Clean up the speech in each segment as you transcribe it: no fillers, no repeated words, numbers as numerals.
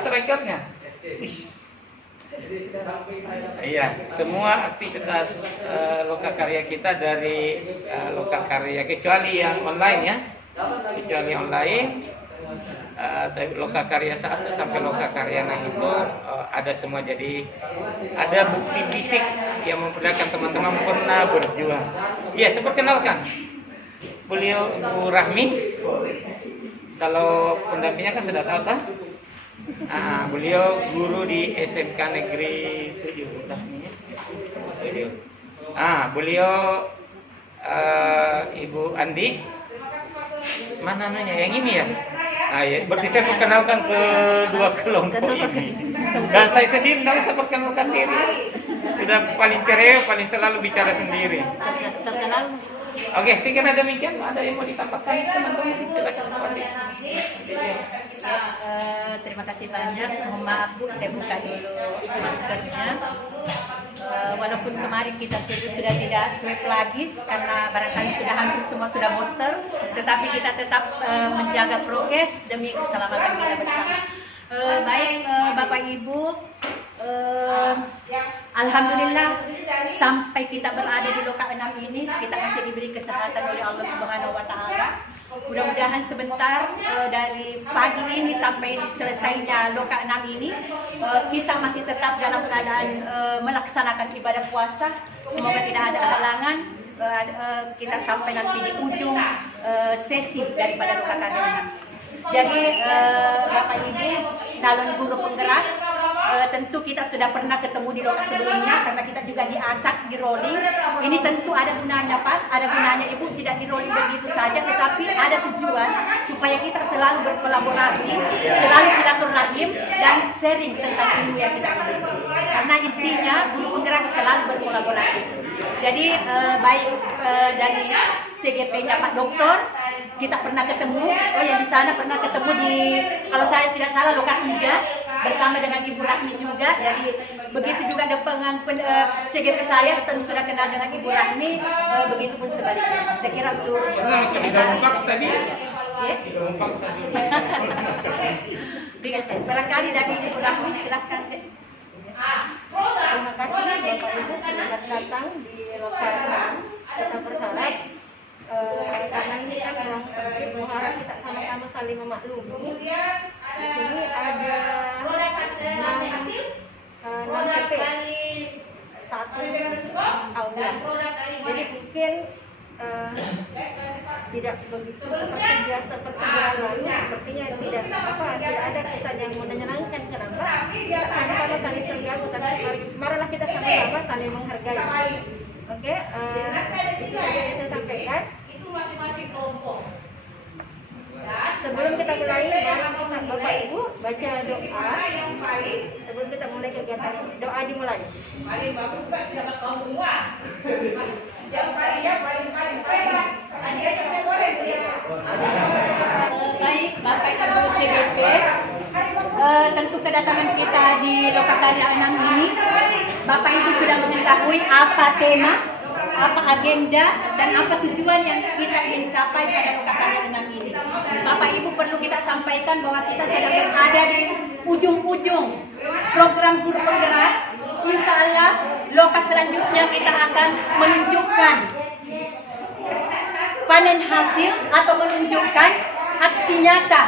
seragamnya. Iya, semua aktivitas lokakarya kita dari lokakarya kecuali yang online ya, kecuali online. Dari lokakarya 1 sampai lokakarya 6 itu ada semua, jadi ada bukti fisik yang memperlihatkan teman-teman pernah berjuang. Iya, saya perkenalkan, beliau Bu Rahmi. Kalau pendampingnya kan sudah tahu kan? Beliau guru di SMK Negeri 7 Rahminya. Beliau Ibu Andi. Mana namanya? Yang ini ya? Ya, berarti saya perkenalkan kedua kelompok ini. Dan saya sendiri tidak usah perkenalkan diri. Sudah paling ceria, paling selalu bicara sendiri. Oke, sekian demikian. Ada yang mau ditambahkan teman-teman? Silakan. Terima kasih banyak. Mohon maaf Bu, saya buka dulu maskernya. Walaupun kemarin kita sudah tidak swab lagi karena barangkali sudah hampir semua sudah booster, tetapi kita tetap menjaga prokes demi keselamatan kita bersama. Baik Bapak Ibu, alhamdulillah sampai kita berada di Loka 6 ini kita masih diberi kesehatan oleh Allah Subhanahu wa taala. Mudah-mudahan sebentar dari pagi ini sampai selesainya Loka 6 ini kita masih tetap dalam keadaan melaksanakan ibadah puasa. Semoga tidak ada halangan, kita sampai nanti di ujung sesi daripada Loka 6. Jadi Bapak Ibu calon guru penggerak, tentu kita sudah pernah ketemu di Loka sebelumnya karena kita juga diacak, di rolling. Ini tentu ada gunanya Pak, ada gunanya Ibu, tidak di rolling begitu saja, tetapi ada tujuan supaya kita selalu berkolaborasi, selalu silaturahim dan sharing tentang ilmu yang kita miliki. Karena intinya guru penggerak selalu berkolaborasi. Jadi baik dari CGP-nya Pak Dokter, kita pernah ketemu, yang di sana pernah ketemu di, kalau saya tidak salah, Loka 3 bersama dengan Ibu Rahmi juga. Jadi begitu juga dengan CGP saya tentu sudah kenal dengan Ibu Rahmi, begitu pun sebaliknya. Saya kira untuk sementara barangkali dari Ibu Rahmi, silahkan. Terima kasih Bapak Ibu selamat datang di Loka 6. Kita berharap karena ini kan memang berharap kita sama-sama saling memaklumi. Di sini ada 6 TP, 1 aula. Jadi mungkin tidak begitu seperti biasa seperti bulan lalu, sepertinya tidak ada kesan yang menyenangkan. Kenapa? Kita sama-sama saling terganggu, tapi marilah kita sama-sama saling menghargai. Oke, itu saja yang saya sampaikan. Itu masing-masing kelompok. Sebelum kita mulai, Bapak Ibu baca doa. Sebelum kita mulai kegiatan ini, doa dimulai. Paling bagus kan dapat kamu semua. Yang paling Baik Bapak Ibu CGP, tentu kedatangan kita di Loka Karya 6 ini, Bapak Ibu sudah mengetahui apa tema, apa agenda, dan apa tujuan yang kita ingin capai pada Loka Karya 6 ini. Bapak Ibu perlu kita sampaikan bahwa kita sedang berada di ujung-ujung program guru penggerak. Insya Allah Loka selanjutnya kita akan menunjukkan panen hasil atau menunjukkan aksi nyata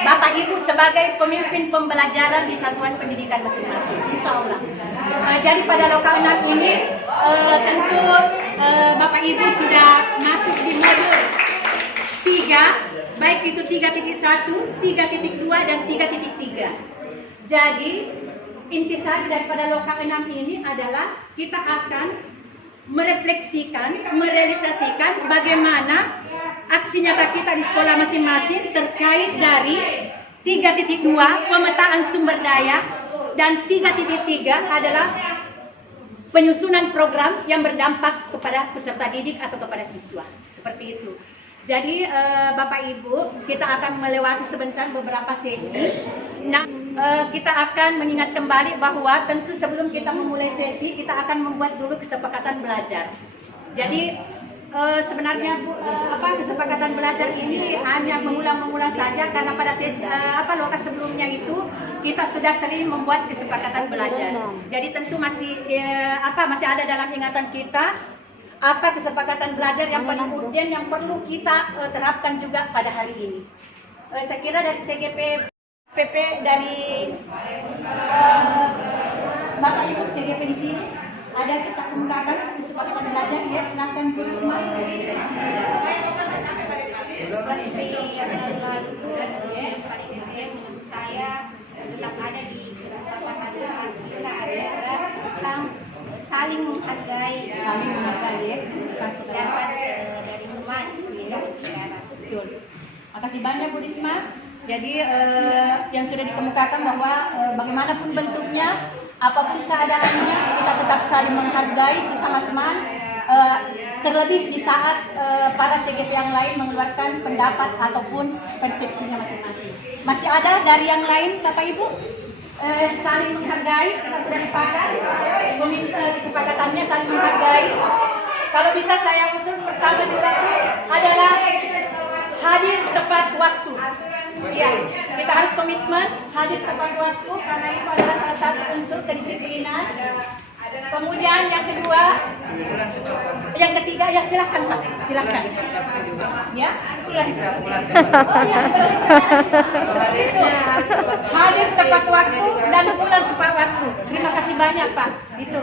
Bapak Ibu sebagai pemimpin pembelajaran di satuan pendidikan masing-masing, insya Allah. Jadi pada Loka 6 ini tentu Bapak Ibu sudah masuk di modul 3, baik itu 3.1, 3.2, dan 3.3. Jadi intisari daripada Loka 6 ini adalah kita akan merefleksikan, merealisasikan bagaimana aksi nyata kita di sekolah masing-masing terkait dari 3.2 pemetaan sumber daya dan 3.3 adalah penyusunan program yang berdampak kepada peserta didik atau kepada siswa. Seperti itu. Jadi Bapak Ibu, kita akan melewati sebentar beberapa sesi. Nah, kita akan mengingat kembali bahwa tentu sebelum kita memulai sesi, kita akan membuat dulu kesepakatan belajar. Jadi sebenarnya Bu, kesepakatan belajar ini hanya mengulang-mengulang saja karena pada lokasi sebelumnya itu kita sudah sering membuat kesepakatan belajar. Jadi tentu masih masih ada dalam ingatan kita apa kesepakatan belajar yang paling urgent yang perlu kita terapkan juga pada hari ini. Saya kira dari CGP PP dari Bapak Ibu CGP di sini ada kita kemukakan kesepakatan belajar, ya silahkan Bu Risma. Seperti yang lalu yang paling penting menurut saya tetap ada di kesepakatan kita adalah tentang saling menghargai Ya. pendapat dari teman hingga bicara. Betul. Makasih banyak Bu Risma. Jadi yang sudah dikemukakan bahwa bagaimanapun bentuknya, apapun keadaannya, kita tetap saling menghargai sesama teman. Terlebih di saat para CGP yang lain mengeluarkan pendapat ataupun persepsinya masing-masing. Masih ada dari yang lain, Bapak Ibu? Saling menghargai, kita sudah sepakat. Kesepakatannya saling menghargai. Kalau bisa saya usul pertama juga adalah hadir tepat waktu. Iya, kita harus komitmen hadir tepat waktu karena itu adalah salah satu unsur kedisiplinan. Kemudian yang kedua, yang ketiga ya silakan Pak, silakan. Ya. Oh ya, hadir tepat waktu dan pulang tepat waktu. Terima kasih banyak Pak. Itu.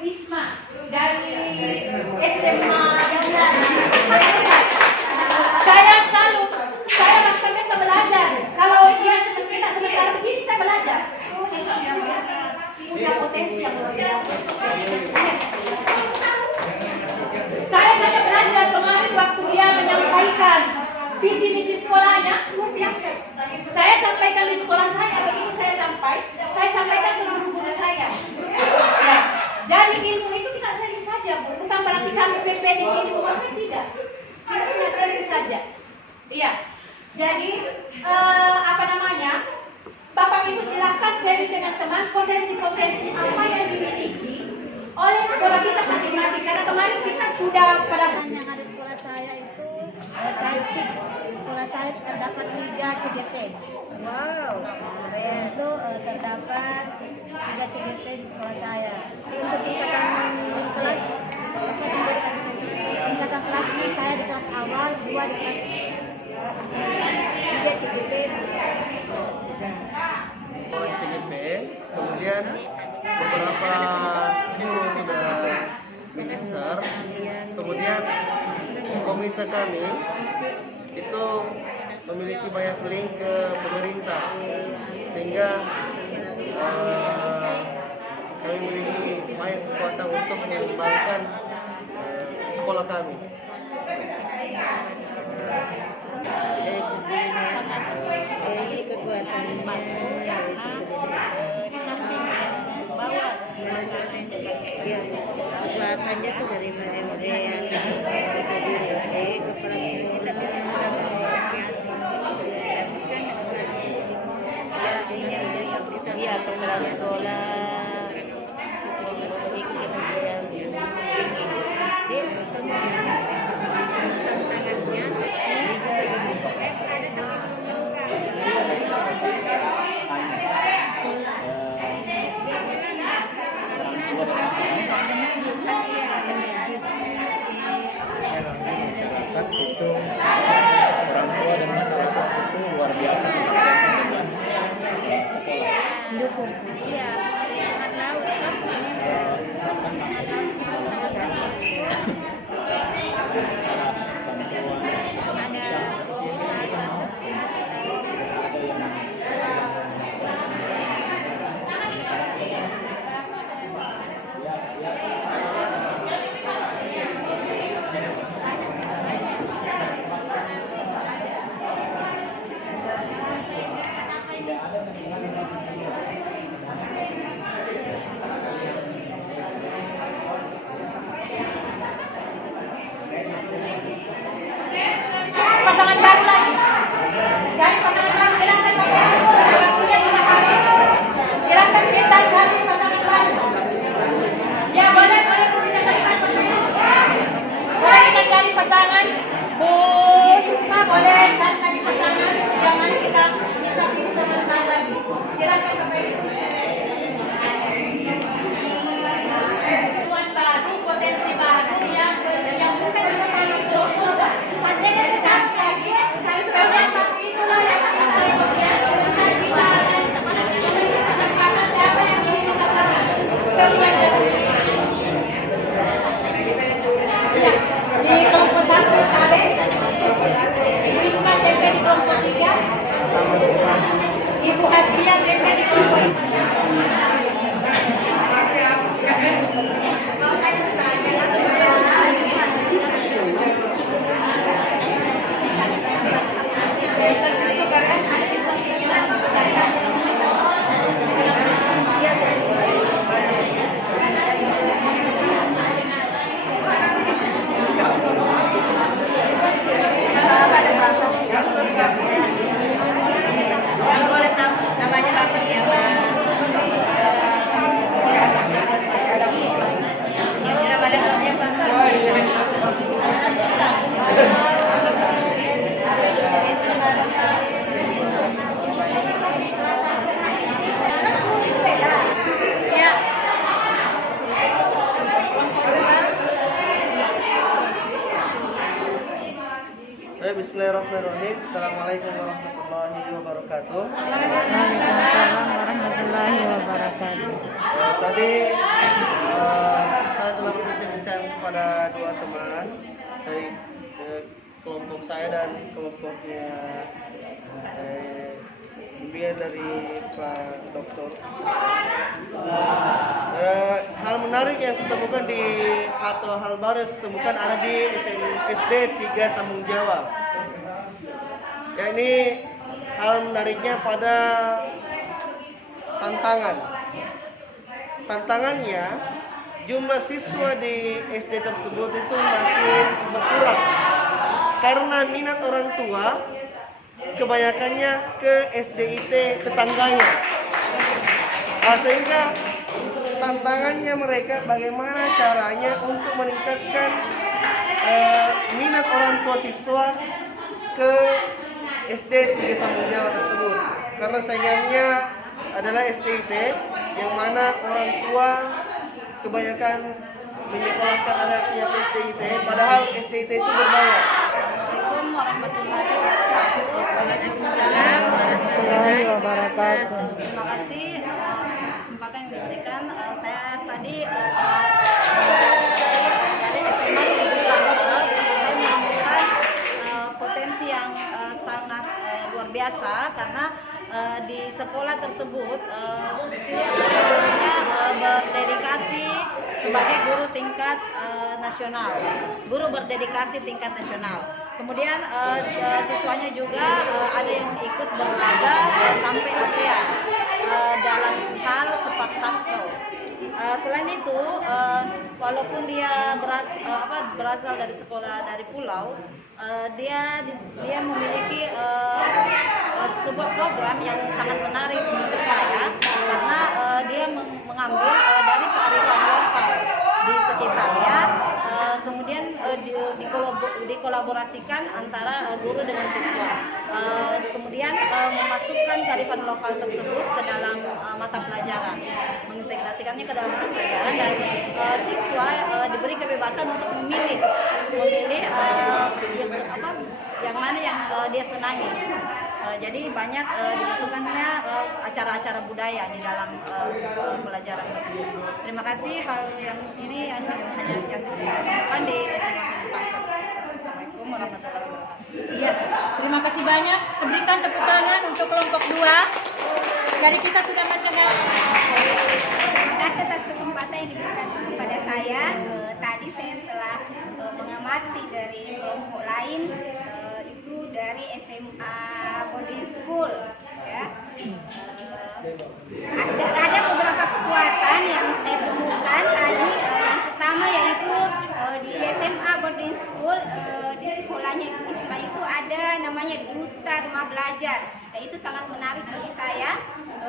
Isma dari SMA yang lain. Saya biasa belajar. Kalau dia sebentar begini saya belajar. Punya potensi yang luar biasa. Saya saja belajar kemarin waktu dia menyampaikan visi misi sekolahnya luar biasa. Saya sampaikan di sekolah saya, begitu saya sampaikan ke guru-guru saya. Ya. Jadi ilmu itu kita sharing saja, Bu. Bukan berarti kami PP di sini, bukan saya tidak. Kita hanya sharing saja. Iya. Jadi Bapak Ibu silahkan sharing dengan teman potensi-potensi apa yang dimiliki oleh sekolah kita masing-masing. Karena kemarin kita sudah pada Yang ada di sekolah saya itu saintik. Sekolah saya terdapat 3 CGP. Wow. Itu terdapat 3 CGP di sekolah saya. Untuk tingkatan kelas, tingkatan kelas ini saya di kelas awal, 2 di kelas 3 CGP. CGP, kemudian beberapa guru sudah minister, kemudian komite kami itu memiliki banyak link ke pemerintah, sehingga kami memiliki banyak kekuatan untuk mengembangkan sekolah kami. Ini kekuatannya ya, kekuatannya tuh dari MD yang kepala ya kepala sekolah itu orang tua dan masyarakat itu luar biasa mendukung sekolah. dukung iya Bahkan sampai di sekolah sekarang bantuan segala macam ada yang pasangan baru lagi. Sebastian dan dari kelompok boleh tahu namanya Bapak siapa? Nama Bapak siapa? Ya. Bismillahirrahmanirrahim. Assalamualaikum warahmatullahi wabarakatuh. Waalaikumsalam warahmatullahi wabarakatuh. Tadi saya telah berbincang kepada dua teman dari kelompok saya dan kelompoknya bimbingan dari Pak Dokter. Hal menarik yang saya temukan atau hal baru yang saya temukan ada di SD 3 Sambung Jawa. Ya, ini hal menariknya pada tantangan. Tantangannya jumlah siswa di SD tersebut itu makin berkurang karena minat orang tua kebanyakannya ke SDIT tetangganya. Sehingga tantangannya mereka bagaimana caranya untuk meningkatkan minat orang tua siswa ke SD 3 Sambung Jawa tersebut. Karena saingannya adalah SDIT yang mana orang tua kebanyakan menyekolahkan anaknya ke SDIT, padahal SDIT itu berbayar. Assalamualaikum warahmatullahi wabarakatuh. Terima kasih kesempatan yang diberikan. Saya tadi dari SMA saya menemukan potensi yang sangat luar biasa karena di sekolah tersebut berdedikasi sebagai guru tingkat nasional, guru berdedikasi tingkat nasional. Kemudian siswanya juga ada yang ikut berlaga sampai ASEAN dalam hal sepak takraw. Selain itu, walaupun dia berasal dari sekolah dari pulau, dia memiliki sebuah program yang sangat menarik menurut saya karena dia mengambil dari kearifan lokal di sekitarnya, kemudian dikolaborasikan antara guru dengan siswa, kemudian memasukkan kearifan lokal tersebut ke dalam mata pelajaran, mengintegrasikannya ke dalam mata pelajaran, dan siswa diberi kebebasan untuk memilih yang mana yang dia senangi. Jadi banyak dimasukkannya acara-acara budaya di dalam pelajaran tersebut. Terima kasih, hal yang ini hanya yang bisa saya lakukan di SMA Penempatan. Assalamualaikum warahmatullahi wabarakatuh. Ya, terima kasih banyak. Berikan tepuk tangan untuk kelompok 2. Dari kita sudah mendengar. Terima kasih atas kesempatan yang diberikan kepada saya. Tadi saya telah mengamati dari kelompok lain, itu dari SMA boarding school, ya. Ada beberapa kekuatan yang saya temukan tadi. Yang pertama yaitu di SMA boarding school, di sekolahnya ISMA itu ada namanya duta rumah belajar. Nah, itu sangat menarik bagi saya.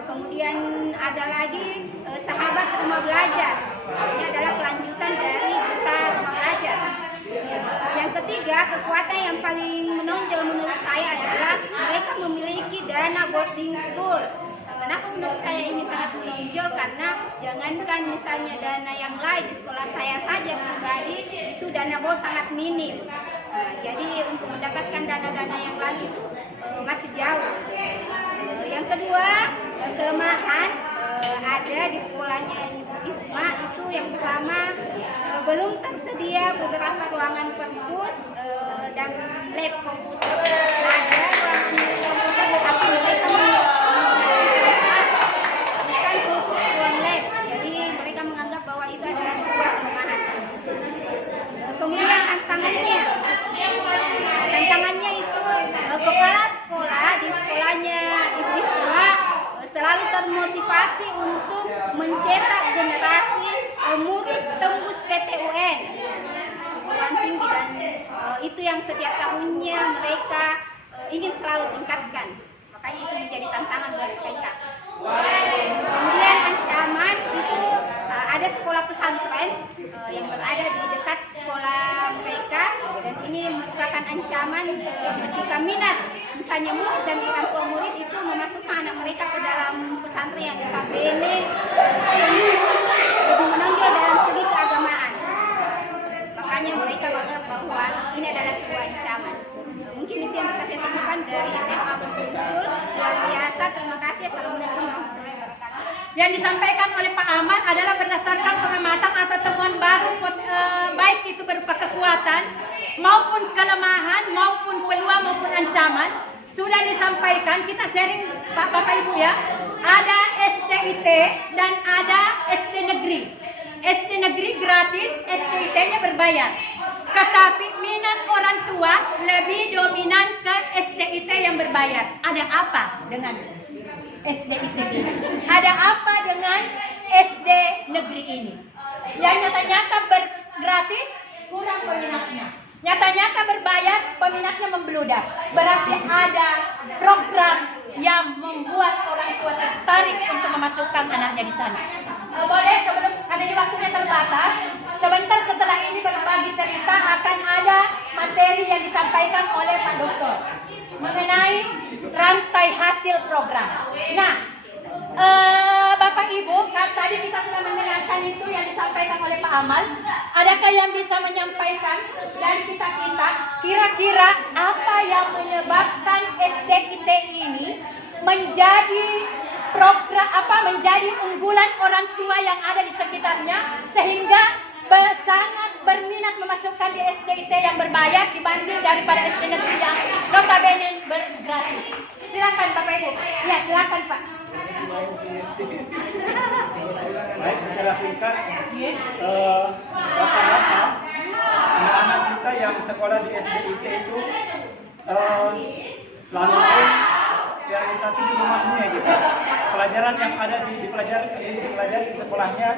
Kemudian ada lagi sahabat rumah belajar. Ini adalah kelanjutan dari duta rumah belajar. Yang ketiga, kekuatan yang paling menonjol menurut saya adalah mereka memiliki dana boarding school. Kenapa menurut saya ini sangat menonjol? Karena jangankan misalnya dana yang lain, di sekolah saya saja pribadi itu dana bos sangat minim. Jadi untuk mendapatkan dana-dana yang lain itu masih jauh. Yang kedua, kelemahan ada di sekolahnya ISMA itu yang pertama, belum tersedia beberapa ruangan perpus dan lab komputer. Ada ruangan komputer tapi mereka termotivasi untuk mencetak generasi murid tembus PTUN perguruan tinggi, dan itu yang setiap tahunnya mereka ingin selalu tingkatkan. Makanya itu menjadi tantangan buat mereka. Kemudian ancaman itu ada sekolah pesantren yang berada di dekat sekolah mereka, dan ini merupakan ancaman ketika minat misalnya murid dan orang tua murid itu memasukkan anak mereka ke dalam pesantren yang notabene lebih menonjol dalam segi keagamaan. Makanya mereka menganggap bahwa ini adalah sebuah ancaman. Mungkin itu yang bisa saya temukan dari SMA Boarding School. Luar biasa, terima kasih. Assalamualaikum warahmatullahi wabarakatuh. Yang disampaikan oleh Pak Ahmad adalah berdasarkan pengamatan atau temuan baru, baik itu berupa kekuatan maupun kelemahan maupun peluang maupun ancaman. Sudah disampaikan, kita sharing Bapak Ibu ya. Ada SDIT dan ada SD negeri. SD negeri gratis, SDIT-nya berbayar. Tetapi minat orang tua lebih dominan ke SDIT yang berbayar. Ada apa dengan SDIT ini? Ada apa dengan SD negeri ini? Yang nyata-nyata gratis, kurang peminatnya. Nyata-nyata berbayar, peminatnya membludak. Berarti ada program yang membuat orang tua tertarik untuk memasukkan anaknya di sana. Boleh sebelum, karena ini waktunya terbatas, sebentar setelah ini berbagi cerita akan ada materi yang disampaikan oleh Pak Dokter mengenai rantai hasil program. Nah, Bapak Ibu, tadi kita sudah mendengarkan itu yang disampaikan oleh Pak Amal. Adakah yang bisa menyampaikan dari kita kira-kira apa yang menyebabkan SDIT ini menjadi program menjadi unggulan orang tua yang ada di sekitarnya sehingga sangat berminat memasukkan di SDIT yang berbayar dibanding daripada SD negeri yang notabene gratis. Silakan Bapak Ibu. Ya, silakan Pak. Baik, secara singkat, rata-rata anak-anak kita yang sekolah di SDIT itu langsung realisasi di rumahnya gitu. Pelajaran yang ada dipelajari di sekolahnya,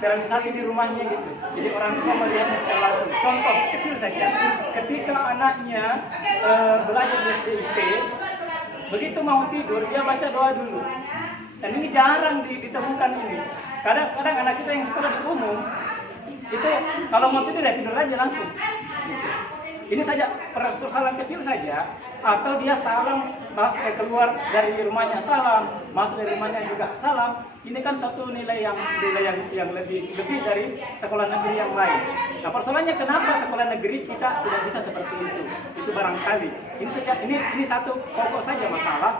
realisasi di rumahnya gitu. Jadi orang tua melihatnya secara langsung. Contoh kecil saja, ketika anaknya belajar di SDIT, begitu mau tidur dia baca doa dulu. Dan ini jarang ditemukan ini. Kadang-kadang anak kita yang sekolah di umum itu kalau mau tidur ya tidur aja langsung. Gitu. Ini saja persoalan kecil saja, atau dia salam keluar dari rumahnya salam, masuk dari rumahnya juga salam. Ini kan satu nilai yang lebih dari sekolah negeri yang lain. Nah, persoalannya kenapa sekolah negeri kita tidak bisa seperti itu? Itu barangkali ini satu pokok saja masalah.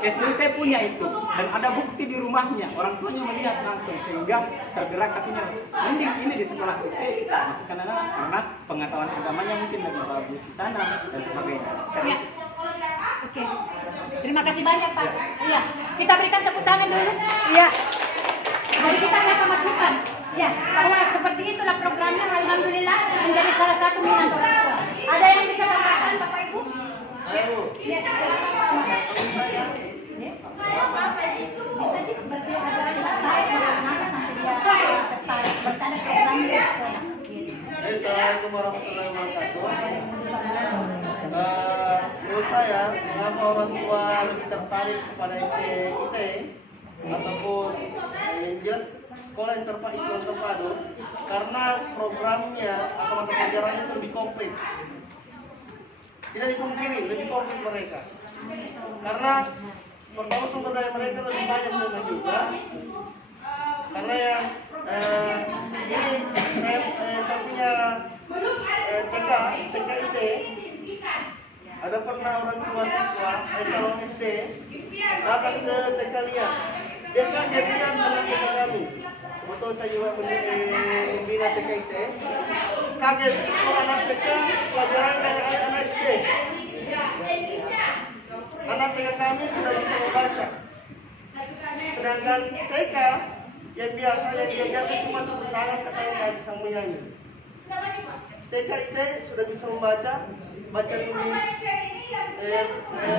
SDIT punya itu dan ada bukti di rumahnya, orang tuanya melihat langsung sehingga tergerak hatinya. Mending ini di sekolah kita masukkan anak karena pengetahuan agamanya mungkin lebih bagus di sana dan sebagainya. Ya. Oke. Terima kasih banyak Pak. Iya. Kita berikan tepuk tangan dulu. Iya. Mari kita akan masukkan. Ya, bahwa seperti itulah programnya, alhamdulillah menjadi salah satu minat orang tua. Ada yang bisa tambahkan Bapak Ibu? Ya, silakan. Bisa sih berarti ada tertarik kenapa sampai dia tertarik bertanda program di sekolah. Assalamualaikum warahmatullahi wabarakatuh. Menurut saya, mengapa orang tua lebih tertarik kepada SDIT ataupun yang jelas sekolah yang terpadu, karena programnya atau mata pelajarannya itu lebih komplit. Tidak dipungkiri, lebih komplit mereka. Karena pertama sumber daya mereka lebih banyak juga. Karena yang ini saya punya TKIT. Ada pernah orang tua siswa calon SD datang ke TK lihat. Dia lihat anak TK kami. Kebetulan saya juga membina TKIT. Kaget kalau anak TK pelajaran kayak anak SD. Anak TK kami sudah bisa membaca. Sedangkan TK yang biasa yang diajarkan cuma tutur tangan kata yang baca semuanya. TKIT sudah bisa membaca, baca tulis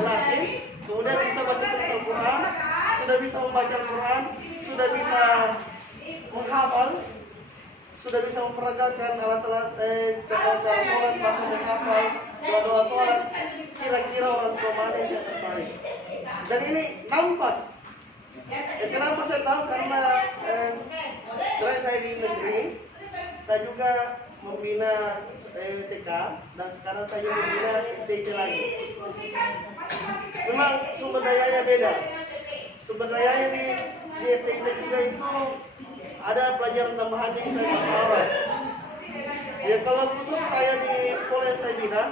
Latin, kemudian bisa baca tulis Al-Quran, sudah sudah bisa membaca Al-Quran, sudah bisa menghafal, sudah bisa memperagakan alat-alat cara sholat, bahkan menghafal doa-doa sholat. Kira-kira orang tua mana yang tertarik? Dan ini nampak. Kenapa saya tahu? Karena selain saya di negeri, saya juga membina TK dan sekarang saya membina SDC lagi. Memang sumber dayanya beda. Sumber dayanya di SDC juga itu ada pelajaran tambahan yang saya bahasa Arab. Ya kalau khusus saya di sekolah yang saya bina,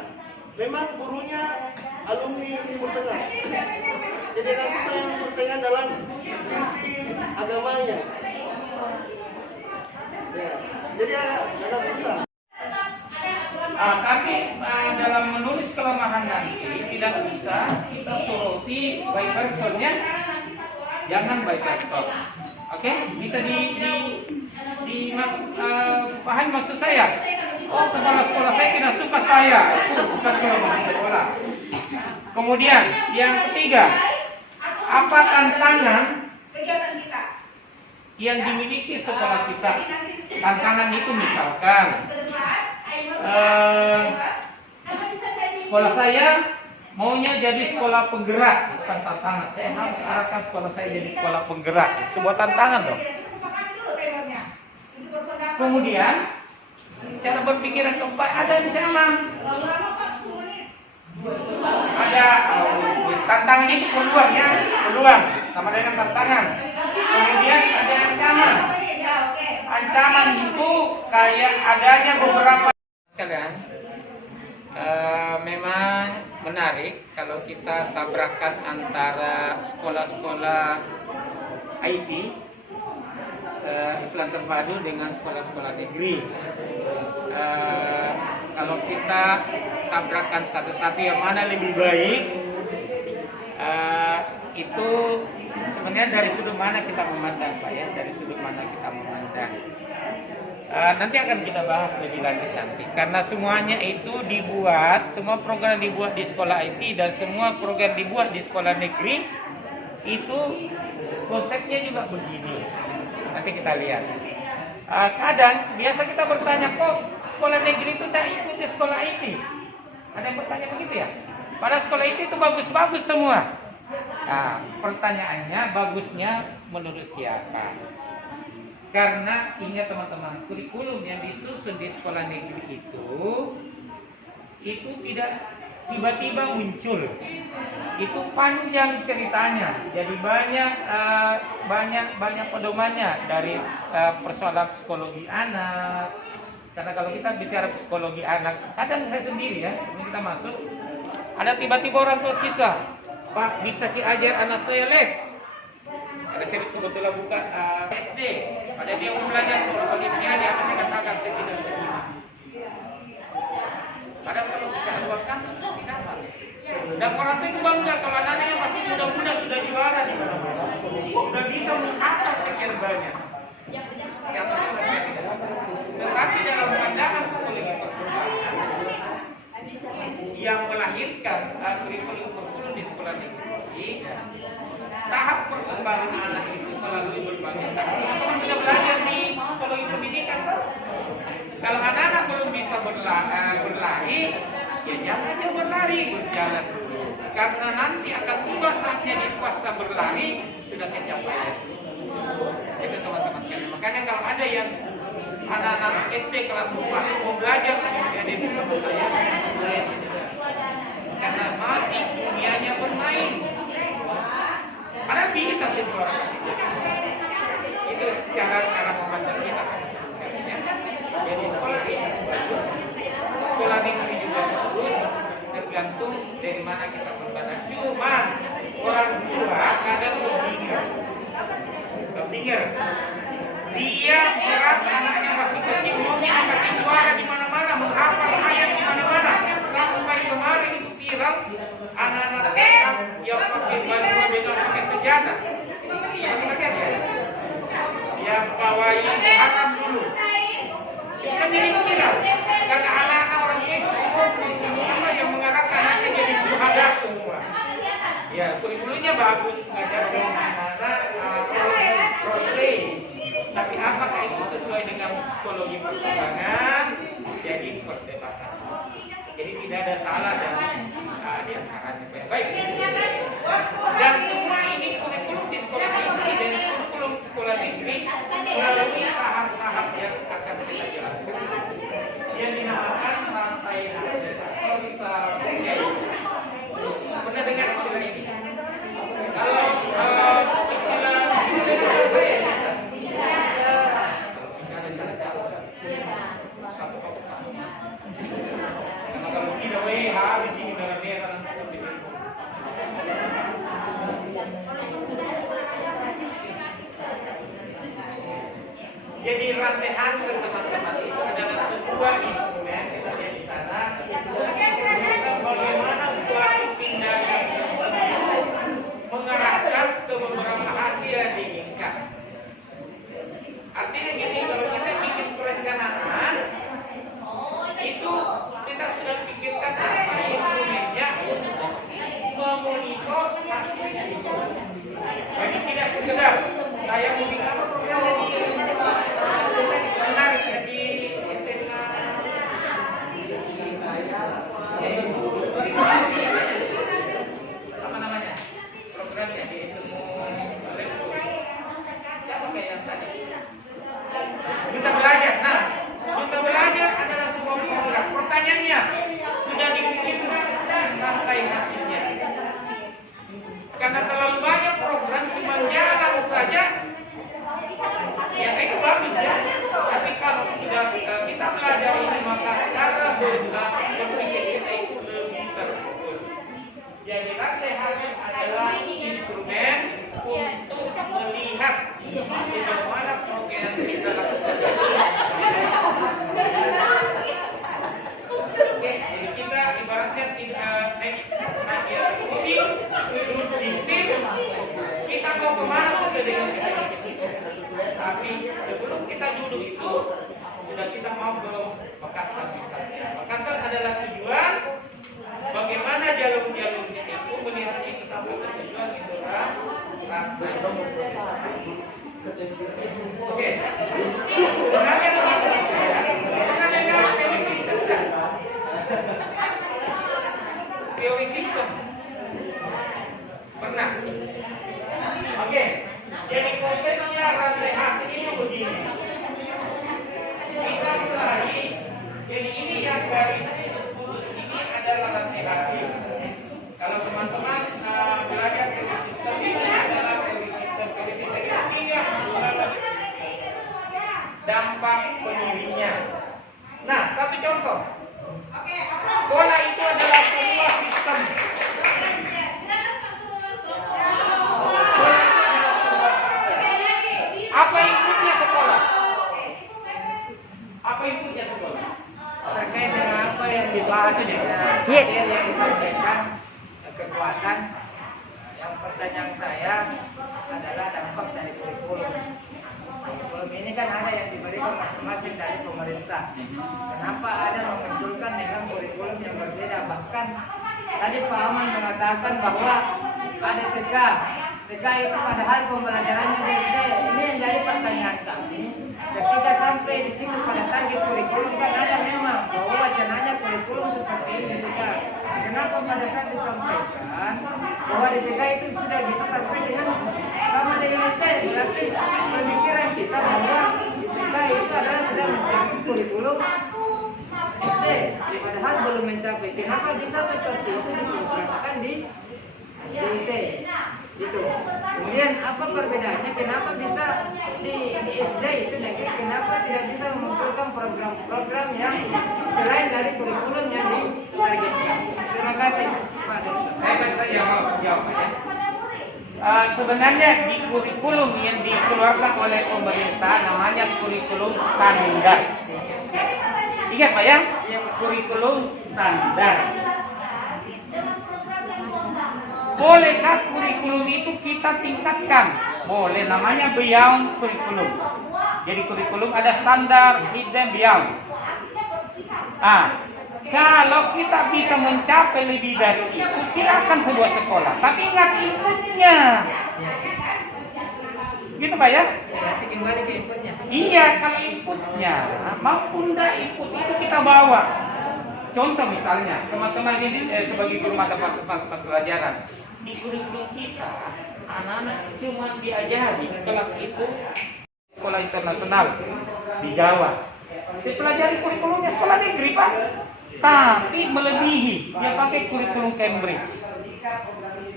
memang gurunya alumni Timur Tengah. Jadi agak susah yang persaingan dalam sisi agamanya. Ya, jadi agak susah. Kami dalam menulis kelemahan nanti tidak bisa kita soroti by personnya, jangan by person. Oke, bisa paham maksud saya. Oh, kepala sekolah saya tidak suka saya, itu bukan kelemahan sekolah. Kemudian yang ketiga, apa tantangan yang dimiliki sekolah kita? Tantangan itu misalkan sekolah saya maunya jadi sekolah penggerak, bukan tantangan. Saya harus arahkan sekolah saya jadi sekolah penggerak. Sebuah tantangan dong. Kemudian cara berpikir yang keempat, ada ancaman. Ada tantangan itu peluang sama dengan tantangan. Kemudian ada ancaman. Ancaman itu kayak adanya beberapa sekalian. Memang menarik kalau kita tabrakan antara sekolah-sekolah IT Islam terpadu dengan sekolah-sekolah negeri. Kalau kita tabrakan satu-satu yang mana lebih baik, itu sebenarnya dari sudut mana kita memandang, Pak ya, dari sudut mana kita memandang. Nanti akan kita bahas lebih lanjut nanti, karena semuanya itu dibuat, semua program dibuat di sekolah IT dan semua program dibuat di sekolah negeri, itu konsepnya juga begini. Nanti kita lihat. Kadang biasa kita bertanya, kok sekolah negeri itu tak ikuti sekolah IT? Ada yang bertanya begitu ya? Padahal sekolah IT itu bagus-bagus semua. Nah, pertanyaannya bagusnya menurut siapa? Karena ingat teman-teman, kurikulum yang disusun di sekolah negeri itu tidak tiba-tiba muncul. Itu panjang ceritanya. Jadi banyak pedomannya dari persoalan psikologi anak. Karena kalau kita bicara psikologi anak, kadang saya sendiri ya, sebelum kita masuk, ada tiba-tiba orang tua siswa, Pak, bisa diajar anak saya les. Ada saya kebetulan buka SD, ada dia mau belajar soal olimpiade, apa saya katakan saya tidak begini. Padahal kalau kita keluarkan tidak apa. Dan orang tua itu bangga kalau anaknya masih muda-muda sudah juara di mana-mana, sudah bisa menghafal sekian banyak. Siapa yang tidak? Tetapi dalam pandangan psikologi perkembangan yang melahirkan kurikulum di sekolah negeri, tahap perkembangan anak itu melalui berbagai tahap. Teman sudah belajar di psikologi pendidikan, Pak. Kalau anak-anak belum bisa berlari, ya jangan dia berlari, berjalan dulu. Karena nanti akan tiba saatnya di fase berlari sudah kecapean. Itu teman-teman sekalian. Makanya kalau ada yang anak-anak SD kelas 4 mau belajar olimpiade bisa berlayar, karena masih dunianya bermain. Padahal bisa sih juara. Itu cara memandang kita. Jadi sekolah ini bagus, sekolah negeri juga bagus, tergantung dari mana kita memandang. Cuma orang tua kadang kebingungan. Dia merasa anaknya masih kecil, maunya kasih juara di mana-mana, menghafal ayat di mana-mana. Sampai kemarin itu viral anak-anak TK yang pakai baju dengan pakai senjata. Yang bawain haram dulu. Itu kan jadi viral karena anak-anak orang itu semua yang mengarahkan anaknya jadi syuhada semua. Ya, kurikulumnya bagus, ngajar anak-anak Tapi apakah itu sesuai dengan psikologi perkembangan? Jadi perdebatan. Jadi tidak ada salah dan di antaranya. Baik. Dan semua ini kurikulum di sekolah negeri dan kurikulum sekolah negeri melalui tahap-tahap yang akan kita jelaskan. Yang dinamakan rantai hasil atau misalnya pernah dengar istilah ini? Kalau istilah saya bisa. Kalau tidak habis ini dalam merah. Jadi rantai hasil teman-teman itu adalah sebuah instrumen di sana bagaimana suatu tindakan mengarahkan ke beberapa hasil yang diinginkan. Artinya gini, kalau kita bikin perencanaan itu kita sudah pikirkan apa instrumennya untuk memonitor hasil itu. Jadi tidak sekedar saya membuat program menarik di SMA apa namanya programnya di semua siapa kayak yang tadi kita belajar. Nah, kita belajar adalah sebuah program. Pertanyaannya sudah dipikirkan rantai hasilnya. Karena terlalu banyak program cuma jalan saja, ya itu bagus ya. Tapi kalau sudah kita belajar ini maka cara berpikir kita itu lebih terfokus. Jadi rantai hasil adalah instrumen untuk melihat bagaimana program kita lakukan. Oke, jadi kita ibaratnya naik mobil, di tim, kita mau kemana sesuai dengan kita. Tapi sebelum kita duduk itu sudah kita mau ke Makassar misalnya. Makassar adalah tujuan. Bagaimana jalur-jalurnya itu melihat itu sampai ke tujuan itu rantai. Oke. Sebenarnya teman-teman pernah dengar teori sistem kan? Teori sistem. Pernah. Oke. Jadi konsepnya rantai hasil itu begini. Kita mulai. Jadi ini yang garis putus ini adalah rantai hasil. Kalau teman-teman belajar teori sistem ini adalah teori sistem. Teori sistem itu tiga dampak pengiringnya. Nah, satu contoh. Sekolah itu adalah sebuah sistem. Apa inputnya sekolah? Apa inputnya sekolah? Terkait dengan apa yang dibahas ini, yang disampaikan, kekuatan. Yang pertanyaan saya adalah dampak dari kurikulum. Kurikulum ini kan ada yang diberikan masing-masing dari pemerintah. Kenapa ada memunculkan dengan kurikulum yang berbeda? Bahkan tadi Pak Aman mengatakan bahwa ada TK itu padahal pembelajarannya di SD. Ini yang jadi pertanyaan kami. Ketika sampai di sini pada target kurikulum kan ada memang bahwa wacananya kurikulum seperti ini TK. Kenapa pada saat disampaikan bahwa di TK itu sudah bisa sampai dengan sama dengan SD? Berarti pemikiran kita bahwa di TK itu adalah sudah mencapai kurikulum SD. Padahal belum mencapai. Kenapa bisa seperti itu diprogramkan di SDIT? Itu. Kemudian apa perbedaannya? Kenapa bisa di SD itu negeri? Kenapa tidak bisa memunculkan program-program yang selain dari kurikulum yang ditargetkan? Terima kasih, Pak Dokter. Saya bisa jawab ya. Sebenarnya di kurikulum yang dikeluarkan oleh pemerintah namanya kurikulum standar. Ingat Pak ya? Kurikulum standar. Bolehkah kurikulum itu kita tingkatkan? Boleh, namanya beyond kurikulum. Jadi kurikulum ada standar, hidden, beyond. Kalau kita bisa mencapai lebih dari itu, silakan sebuah sekolah. Tapi ingat inputnya. Gitu Pak ya? kembali ke inputnya. Iya, kalau inputnya mampu enggak input itu kita bawa. Contoh misalnya, teman-teman ini sebagai guru mata pelajaran di kurikulum kita, anak-anak cuma diajari kelas itu sekolah internasional di Jawa. Dipelajari kurikulumnya sekolah negeri Pak, tapi melebihi dia pakai kurikulum Cambridge.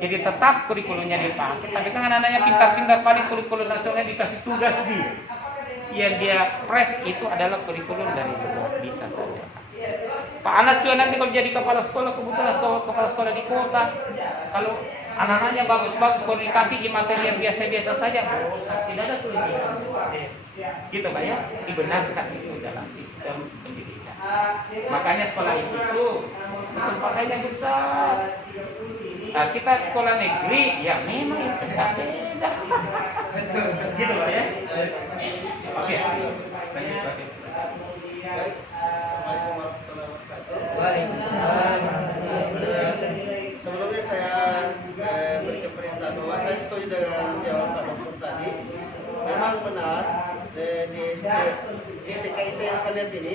Jadi tetap kurikulumnya dipakai, tapi kan anak-anaknya pintar-pintar paling kurikulum nasional dikasih tugas yang dia press itu adalah kurikulum dari luar, bisa saja. Pak Anas juga nanti kalau jadi kepala sekolah, kebetulan kepala sekolah di kota, kalau anak-anaknya bagus-bagus komunikasi di materi yang biasa-biasa saja, tidak ada tulisan. Gitu Pak ya, dibenarkan itu dalam sistem pendidikan. Makanya sekolah itu kesempatannya besar. Nah, kita sekolah negeri, ya memang itu beda. Gitu Pak ya. Oke, lanjut Pak. Sebelumnya saya berikan perintah bahwa saya setuju dengan jawaban Pak Dokter tadi. Memang benar di TKIT yang saya lihat ini,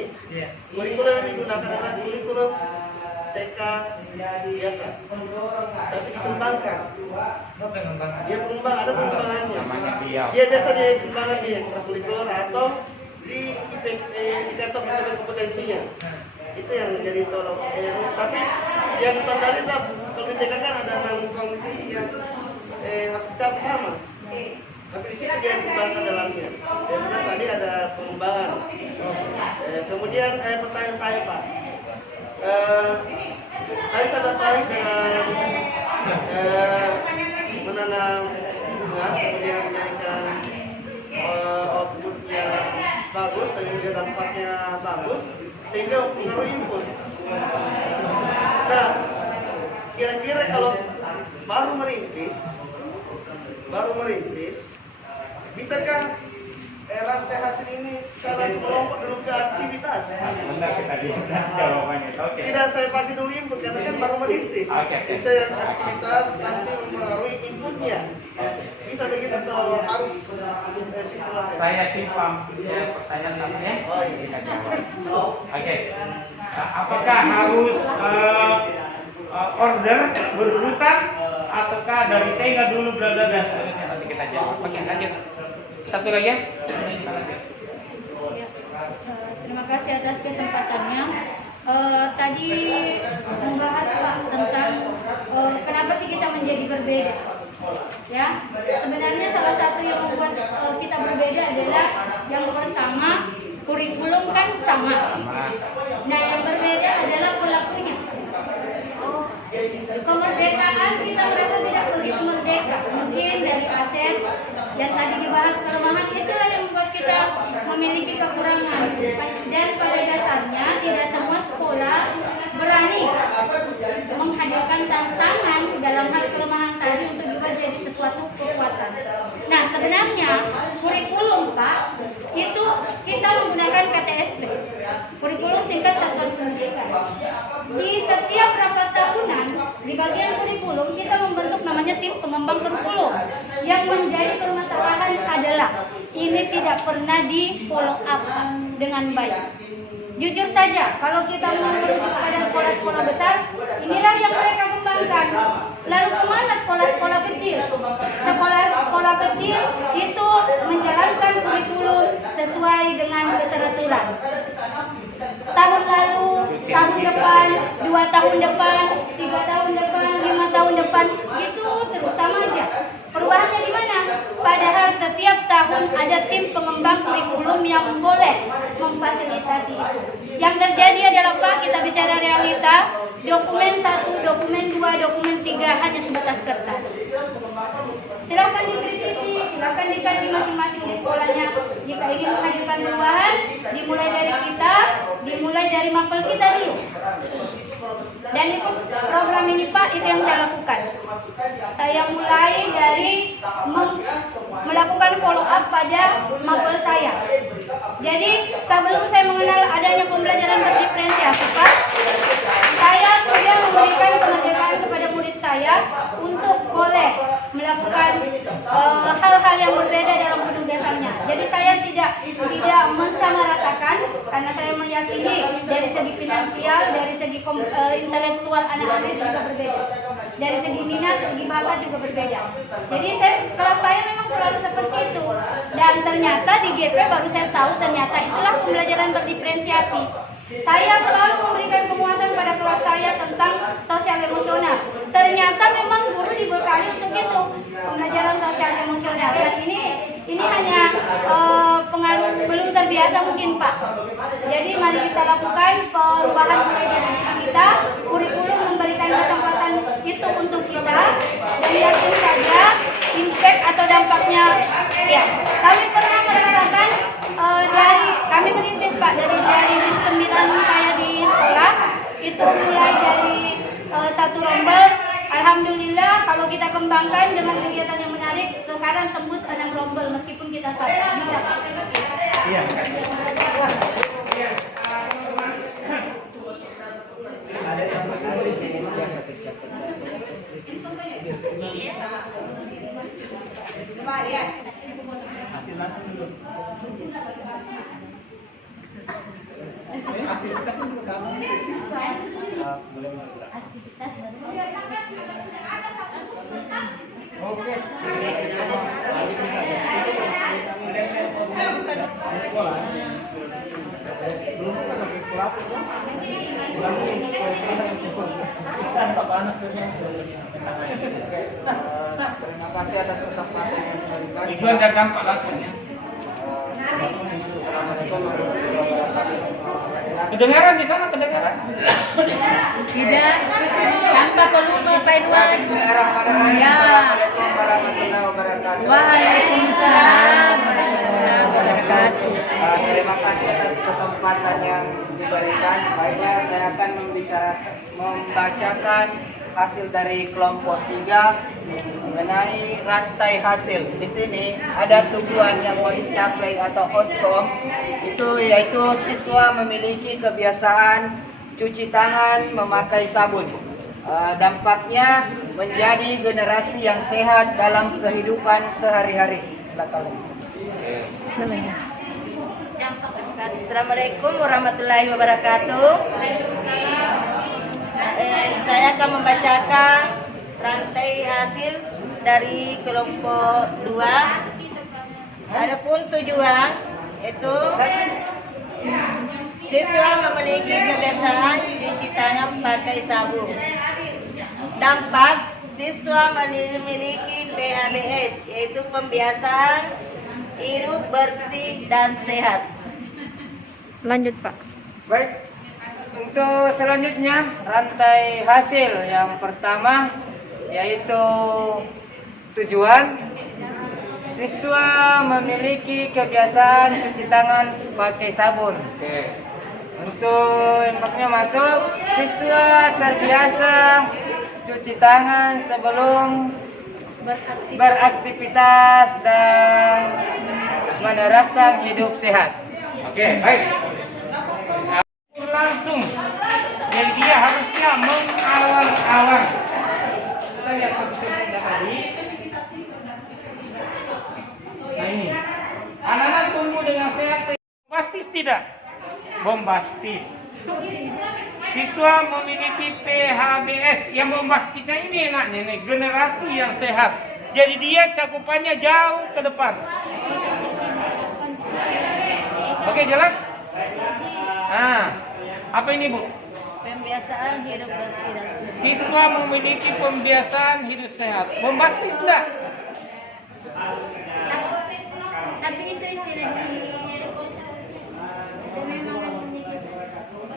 kurikulum yang digunakan adalah kurikulum TK biasa, tapi dikembangkan. Dia pengembangan, ada pengembangannya. Dia biasa dikembangkan di ekstrakurikuler atau di indikator kompetensinya. Itu yang jadi tolong. Tapi yang standar itu kalau di TK kan ada 6 kognitif yang harus dicap sama. Tapi di sini dia dikembangkan dalamnya. Dan benar tadi ada pengembangan. Kemudian pertanyaan saya Pak. Tadi saya tertarik dengan menanam bunga, kemudian menaikkan outputnya bagus dan juga dampaknya bagus, sehingga mempengaruhi input. Nah, kira-kira kalau baru merintis, bisakah rantai hasil ini salah melompat dulu ke aktivitas? Sebentar kita lihat jawabannya. Oke. Tidak saya pakai dulu input karena kan baru merintis. Jadi saya aktivitas nanti mempengaruhi inputnya. Bisa begitu atau harus sistematis? Saya simpang pertanyaan namanya. Oh iya. Kita jawab. Oke. Apakah harus order berurutan ataukah dari tengah dulu bla bla dan seterusnya, nanti kita jawab. Oke, lanjut. Satu lagi ya. Terima kasih atas kesempatannya. Tadi membahas Pak tentang kenapa sih kita menjadi berbeda. Ya, sebenarnya salah satu yang membuat kita berbeda adalah yang pertama kurikulum kan sama. Nah, yang berbeda adalah pelakunya. Kemerdekaan kita merasa tidak begitu merdeka, mungkin dari aset dan tadi dibahas kelemahan, itulah yang membuat kita memiliki kekurangan. Dan pada dasarnya tidak semua sekolah berani menghadirkan tantangan dalam hal kelemahan tadi untuk juga jadi sesuatu kekuatan. Nah, sebenarnya kurikulum Pak itu kita menggunakan KTSP, kurikulum tingkat satuan pendidikan. Di setiap rapat tahunan di bagian kurikulum kita membentuk namanya tim pengembang kurikulum. Yang menjadi permasalahan adalah ini tidak pernah di follow up dengan baik. Jujur saja, kalau kita merujuk pada sekolah-sekolah besar, inilah yang mereka kembangkan. Lalu kemana sekolah-sekolah kecil? Sekolah-sekolah kecil itu menjalankan kurikulum sesuai dengan keteraturan. Tahun lalu, tahun depan, 2 tahun depan, 3 tahun depan, 5 tahun depan, itu terus sama aja. Perubahannya di mana? Padahal setiap tahun ada tim pengembang kurikulum yang boleh memfasilitasi itu. Yang terjadi adalah Pak, kita bicara realita, dokumen 1, dokumen 2, dokumen 3 hanya sebatas kertas. Silakan dikritisi, silakan dikaji masing-masing di sekolahnya. Jika ingin menghadirkan perubahan, dimulai dari kita, dimulai dari mapel kita dulu. Dan itu program ini Pak, itu yang saya lakukan. Saya mulai dari melakukan follow up pada mapel saya. Jadi sebelum saya mengenal adanya pembelajaran berdiferensiasi Pak, saya sudah memberikan kemerdekaan kepada murid saya untuk boleh melakukan hal-hal yang berbeda dalam penugasannya. Jadi saya tidak mensamaratakan, karena saya meyakini dari segi finansial, dari segi intelektual anak-anak juga berbeda, dari segi minat, segi bakat juga berbeda. Jadi kelas saya memang selalu seperti itu, dan ternyata di GP baru saya tahu ternyata itulah pembelajaran berdiferensiasi. Saya selalu memberikan penguatan pada kelas saya tentang sosial emosional. Ternyata memang guru dibekali untuk itu, pembelajaran sosial emosional. Dan ini hanya pengaruh belum terbiasa mungkin Pak. Jadi mari kita lakukan perubahan mulai dari diri kita, kurikulum memberikan kesempatan itu untuk kita, dan yakin saja impact atau dampaknya. Ya, kami pernah merasakan kami merintis Pak dari 2009 saya di sekolah, itu mulai dari satu rombel. Alhamdulillah kalau kita kembangkan dengan kegiatan yang menarik, sekarang tembus 6 rombel meskipun kita bisa. Iya. Ada yang biasa pecah-pecah. Hasil dulu. Aktivitasnya dulu kamu. Boleh bergerak. Oke. Di sekolah. Belum kan lagi pelaku. Kan Pak Panas terima kasih atas kesempatan yang diberikan. Itu ada dampak langsungnya. Kedengaran di sana, kedengaran? Tidak, tanpa volume Pak Edwan. Bismillahirrahmanirrahim. Ya. Assalamualaikum warahmatullahi wabarakatuh. Waalaikumsalam warahmatullahi wabarakatuh. Terima kasih atas kesempatan yang diberikan. Baiklah, saya akan membacakan hasil dari kelompok 3 mengenai rantai hasil. Di sini ada tujuan yang mau dicapai atau outcome, itu yaitu siswa memiliki kebiasaan cuci tangan, memakai sabun. Dampaknya menjadi generasi yang sehat dalam kehidupan sehari-hari. Silakan. Assalamualaikum warahmatullahi wabarakatuh. Saya akan membacakan rantai hasil dari kelompok 2. Adapun tujuan itu siswa memiliki kebiasaan cuci tangan pakai sabun. Dampak siswa memiliki PHBS, yaitu pembiasaan hidup bersih dan sehat. Lanjut Pak. Baik, untuk selanjutnya rantai hasil yang pertama yaitu tujuan siswa memiliki kebiasaan cuci tangan pakai sabun. Oke. Untuk impaknya masuk, siswa terbiasa cuci tangan sebelum beraktivitas dan menerapkan hidup sehat. Oke, baik. Langsung, jadi dia harusnya mengawang-awang. Kita lihat seperti tadi. Nah ini, anak-anak tumbuh dengan sehat. Bombastis tidak? Bombastis. Siswa memiliki PHBS. Yang bombastisnya ini enaknya nih, generasi yang sehat. Jadi dia cakupannya jauh ke depan. Oke, jelas? Nah, apa ini Bu? Pembiasaan hidup bersih dan sehat. Siswa memiliki pembiasaan hidup sehat. Bombastis enggak? Tapi itu istilah dari memang kan sedikit.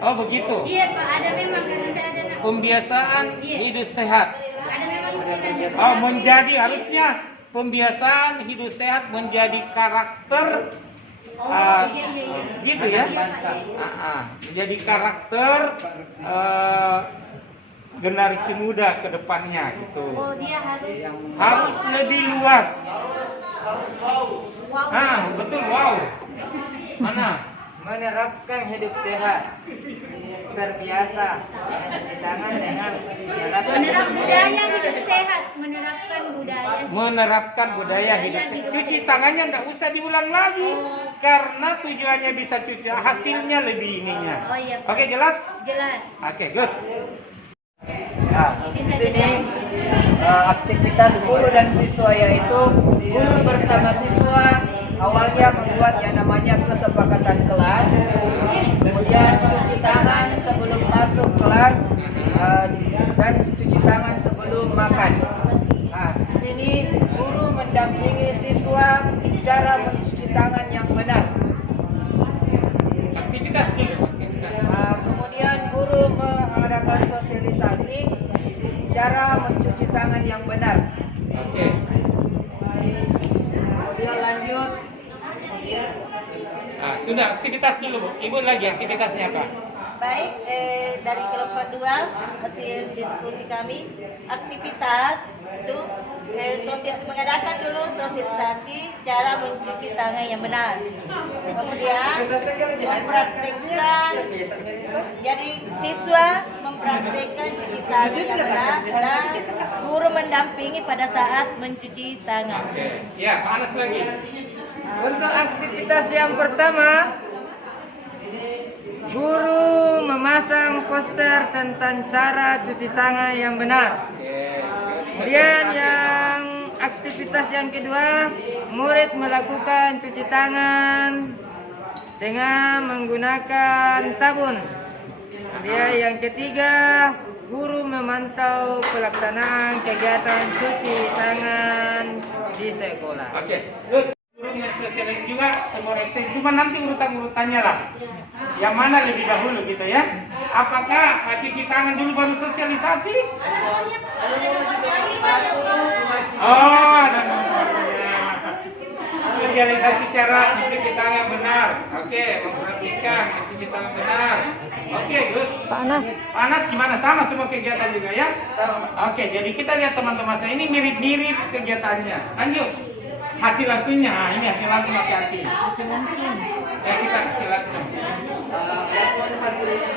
Oh begitu. Iya Pak, ada memang karena saya ada Pembiasaan Iya. hidup sehat. ada memang istilahnya. Oh menjadi harusnya pembiasaan hidup sehat menjadi karakter. Iya. Gitu ya. Iya, Pak, iya. Menjadi karakter generasi muda ke depannya gitu. Oh dia Harus lebih luas. wow. Betul, wow. Mana? menerapkan hidup sehat, terbiasa mencuci tangan dengan Menerap budaya hidup sehat, menerapkan budaya hidup sehat. Cuci tangannya nggak usah diulang lagi, karena tujuannya bisa cuci, hasilnya lebih ininya. Oh iya. Oke, jelas? Jelas. Oke, good. Nah, di sini aktivitas guru dan siswa yaitu guru bersama siswa awalnya membuat yang namanya kesepakatan kelas, kemudian cuci tangan sebelum masuk kelas dan cuci tangan sebelum makan. Nah, di sini guru mendampingi siswa cara mencuci tangan yang benar. Aktivitas dulu. Kemudian guru mengadakan sosialisasi cara mencuci tangan yang benar. Oke. Kemudian lanjut. Nah, sudah aktivitas dulu, Bu. Ibu lagi aktivitasnya apa? Baik, dari kelompok 2 hasil diskusi kami, aktivitas itu mengadakan dulu sosialisasi cara mencuci tangan yang benar. Kemudian mempraktekkan, jadi siswa mempraktekkan cuci tangan yang benar dan guru mendampingi pada saat mencuci tangan. Oke. Ya, Pak Anas lagi. Untuk aktivitas yang pertama, guru memasang poster tentang cara cuci tangan yang benar. Kemudian yang aktivitas yang kedua, murid melakukan cuci tangan dengan menggunakan sabun. Kemudian yang ketiga, guru memantau pelaksanaan kegiatan cuci tangan di sekolah. Oke, good. Guru mensosialisasikan juga semua action, cuma nanti urutan-urutannya lah. Yang mana lebih dahulu gitu ya? Apakah cuci tangan dulu baru sosialisasi? Oh, ada nomornya. Sosialisasi cara cuci tangan yang benar. Oke, memperhatikan cuci tangan benar. Oke, good. Pak Anas gimana? Sama semua kegiatan juga ya? Sama. Oke, jadi kita lihat teman-teman saya ini mirip-mirip kegiatannya. Lanjut. Hasil langsungnya, nah, ini hasil langsung, hati-hati. Hasil langsung. Ya, kita hasil langsung. Adapun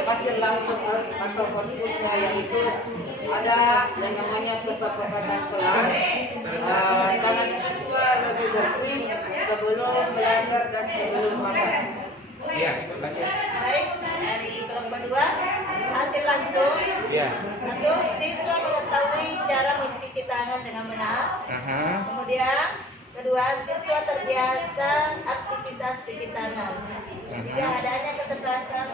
hasil langsung atau outputnya yaitu ada yang namanya kesepakatan kelas, tangan siswa lebih bersih sebelum belajar dan sebelum makan. Iya, lanjut. Baik, dari kelompok 2 hasil langsung. Iya. Satu, siswa mengetahui cara mencuci tangan dengan benar. Aha. Kemudian kedua, siswa terbiasa aktivitas cuci tangan. Tidak adanya kesepakatan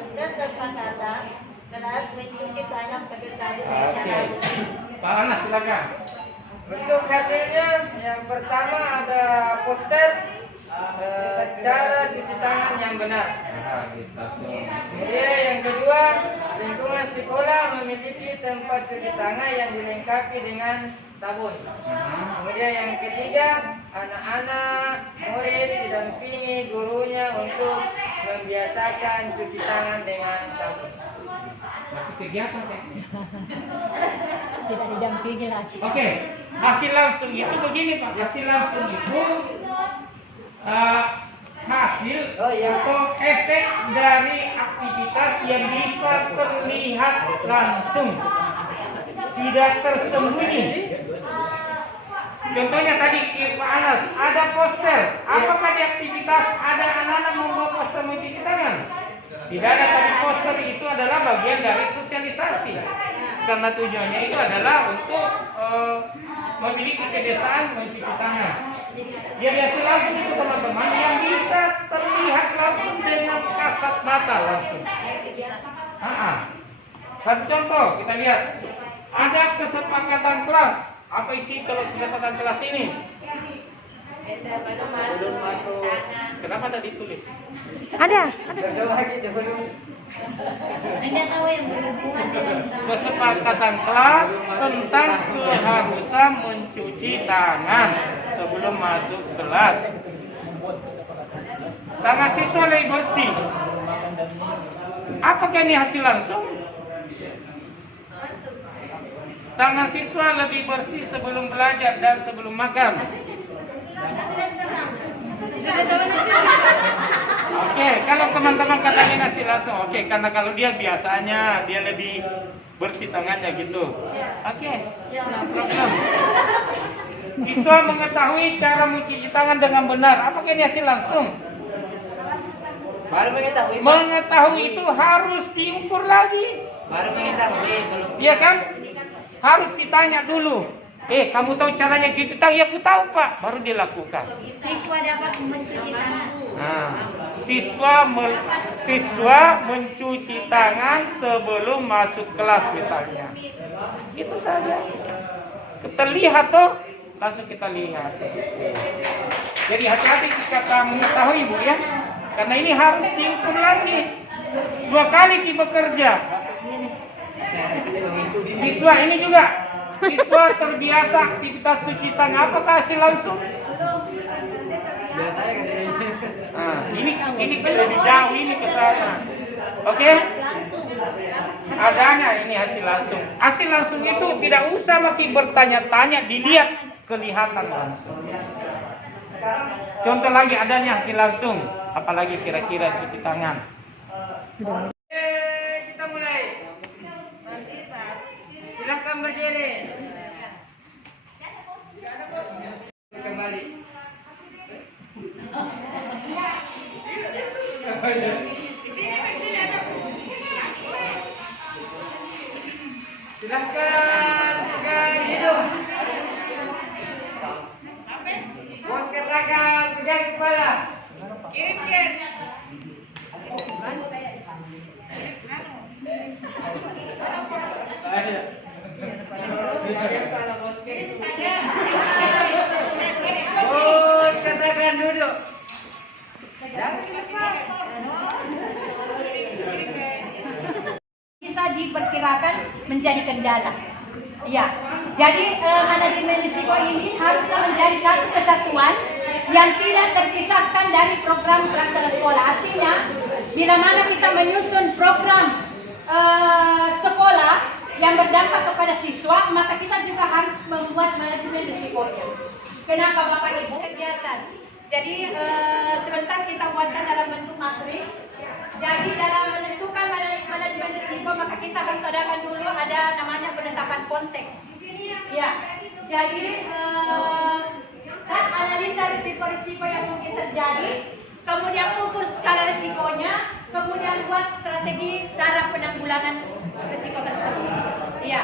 kelas mencuci tangan pakai sabun secara Oke. rutin. Pak Anas silakan. Untuk hasilnya, yang pertama ada poster cara cuci tangan yang benar. Kemudian yang kedua, lingkungan sekolah memiliki tempat cuci tangan yang dilengkapi dengan sabun. Kemudian yang ketiga, anak-anak murid didampingi gurunya untuk membiasakan cuci tangan dengan sabun. Masih kegiatan ya? Tidak didampingi lagi. Oke, hasil langsung itu begini Pak. Hasil langsung itu hasil atau efek dari aktivitas yang bisa terlihat langsung, tidak tersembunyi. Contohnya tadi Pak Anas ada poster. Apakah di aktivitas ada anak-anak membawa poster mencuci tangan? Tidak ada, tapi poster itu adalah bagian dari sosialisasi. Karena tujuannya itu adalah untuk memiliki kebiasaan mencuci tangan. Ya biasa langsung itu teman-teman yang bisa terlihat langsung dengan kasat mata langsung. Satu contoh kita lihat, ada kesepakatan kelas. Apa isi kalau kesepakatan kelas ini? Sebelum masuk. Kenapa tidak ditulis? Berdoa gitu dulu. Anda tahu yang berhubungan dengan Kesepakatan kelas tentang keharusan mencuci tangan sebelum masuk kelas. Tangan siswa lebih bersih. Apakah ini hasil langsung? Tangan siswa lebih bersih sebelum belajar dan sebelum makan. Oke, Oke, kalau teman-teman katanya nasi langsung, oke, karena kalau dia biasanya dia lebih bersih tangannya gitu. Oke, no problem. Siswa mengetahui cara mencuci tangan dengan benar. Apakah ini hasil langsung? Baru mengetahui. Mengetahui itu harus diukur lagi. Baru mengetahui. Belum. Iya kan? Harus ditanya dulu. Kamu tahu caranya cuci tangan? Ya, aku tahu Pak. Baru dilakukan. Siswa dapat mencuci tangan. Nah, siswa mencuci tangan sebelum masuk kelas misalnya. Itu saja. Terlihat toh, langsung kita lihat. Jadi hati-hati kata mengetahui Bu ya. Karena ini harus diukur lagi. 2 kali kita bekerja. Siswa ini juga. Siswa terbiasa aktivitas cuci tangan. Apakah hasil langsung? Nah, ini kan lebih jauh ini ke sana. Oke? Adanya ini hasil langsung. Hasil langsung itu tidak usah makin bertanya-tanya, dilihat kelihatan langsung. Contoh lagi adanya hasil langsung, apalagi kira-kira cuci tangan. Kita mulai. Silakan berdiri. Kembali. Silakan pegang hidung. Bos katakan pegang kepala. Kirim. Bos katakan duduk. Bisa diperkirakan menjadi kendala. Ya, jadi manajemen risiko ini haruslah menjadi satu kesatuan yang tidak terpisahkan dari program pelaksana sekolah. Artinya, bila mana kita menyusun program sekolah yang berdampak kepada siswa, maka kita juga harus membuat manajemen risikonya. Kenapa Bapak Ibu? Kegiatan. Jadi sebentar kita buatkan dalam bentuk matriks. Jadi dalam menentukan manajemen risiko, maka kita harus adakan dulu ada namanya penetapan konteks. Ya, jadi saat analisa risiko-risiko yang mungkin terjadi, kemudian ukur skala risikonya, kemudian buat strategi cara penanggulangan risiko tersebut. Ya.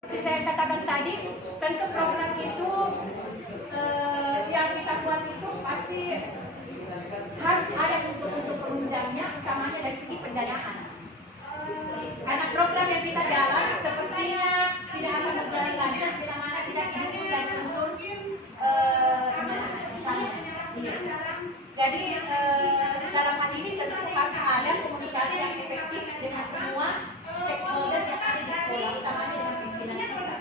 Seperti saya katakan tadi, tentu program itu yang kita buat itu pasti harus ada unsur-unsur penunjangnya, utamanya dari segi pendanaan. Karena program yang kita jalan sepertinya tidak akan berjalan lancar bila mana tidak didukung dari unsur pendanaan misalnya. Iya. Jadi dalam hal ini tentu harus ada komunikasi yang efektif dengan semua stakeholder yang ada di sekolah, utamanya dengan pimpinan kita.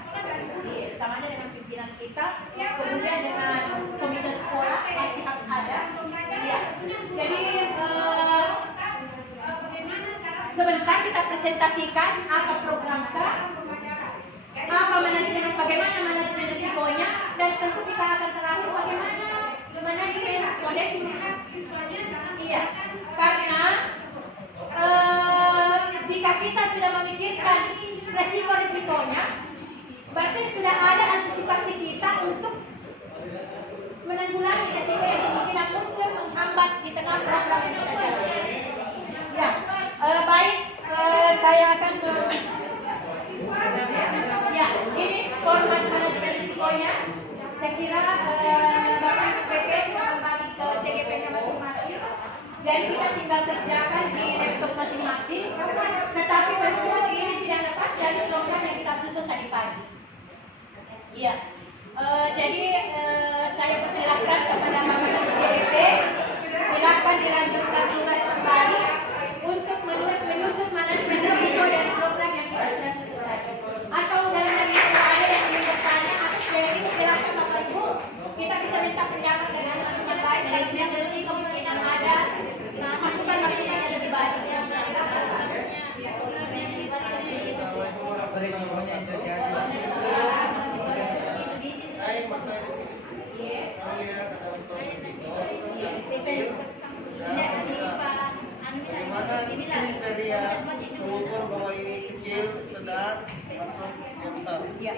Iya, utamanya dengan pimpinan kita, kemudian dengan komite sekolah pasti harus ada. Iya. Jadi sebentar kita presentasikan apa program kita, apa manajemen, bagaimana manajemen risikonya, dan tentu kita akan terakhir bagaimana manajemen modeling Jadi kita tinggal kerjakan di laptop masing-masing. Tetapi tentu ini tidak lepas dari program yang kita susun tadi pagi. Iya. Jadi saya persilakan kepada Bapak JDP, silakan dilanjutkan tugas kembali untuk menyusun manajemen risiko dari program yang kita sudah susun tadi. Atau dalam hal itu ada yang ingin bertanya atau silakan Bapak Ibu, kita bisa minta pendapat dengan teman-teman lain dari manajemen kemungkinan ada masukan-masukan yang lebih bagus. Silakan Pak. Berisikonya yang terjadi. Saya masa di sini. Saya kata untuk risiko. Bagaimana kriteria mengukur bahwa ini kecil, sedang, masuk yang besar? Ya.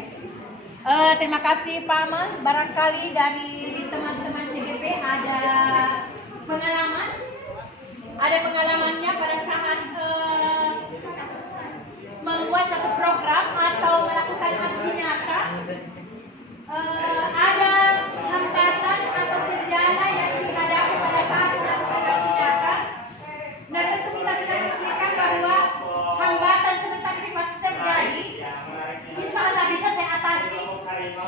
Terima kasih Pak Aman. Barangkali dari teman-teman CGP ada pengalamannya pada saat membuat satu program atau melakukan aksi nyata. Ada hambatan atau kendala yang dihadapi pada saat melakukan aksi nyata. Nah, tentu kita sudah pikirkan bahwa hambatan sebentar ini pasti terjadi. Insya Allah bisa saya atasi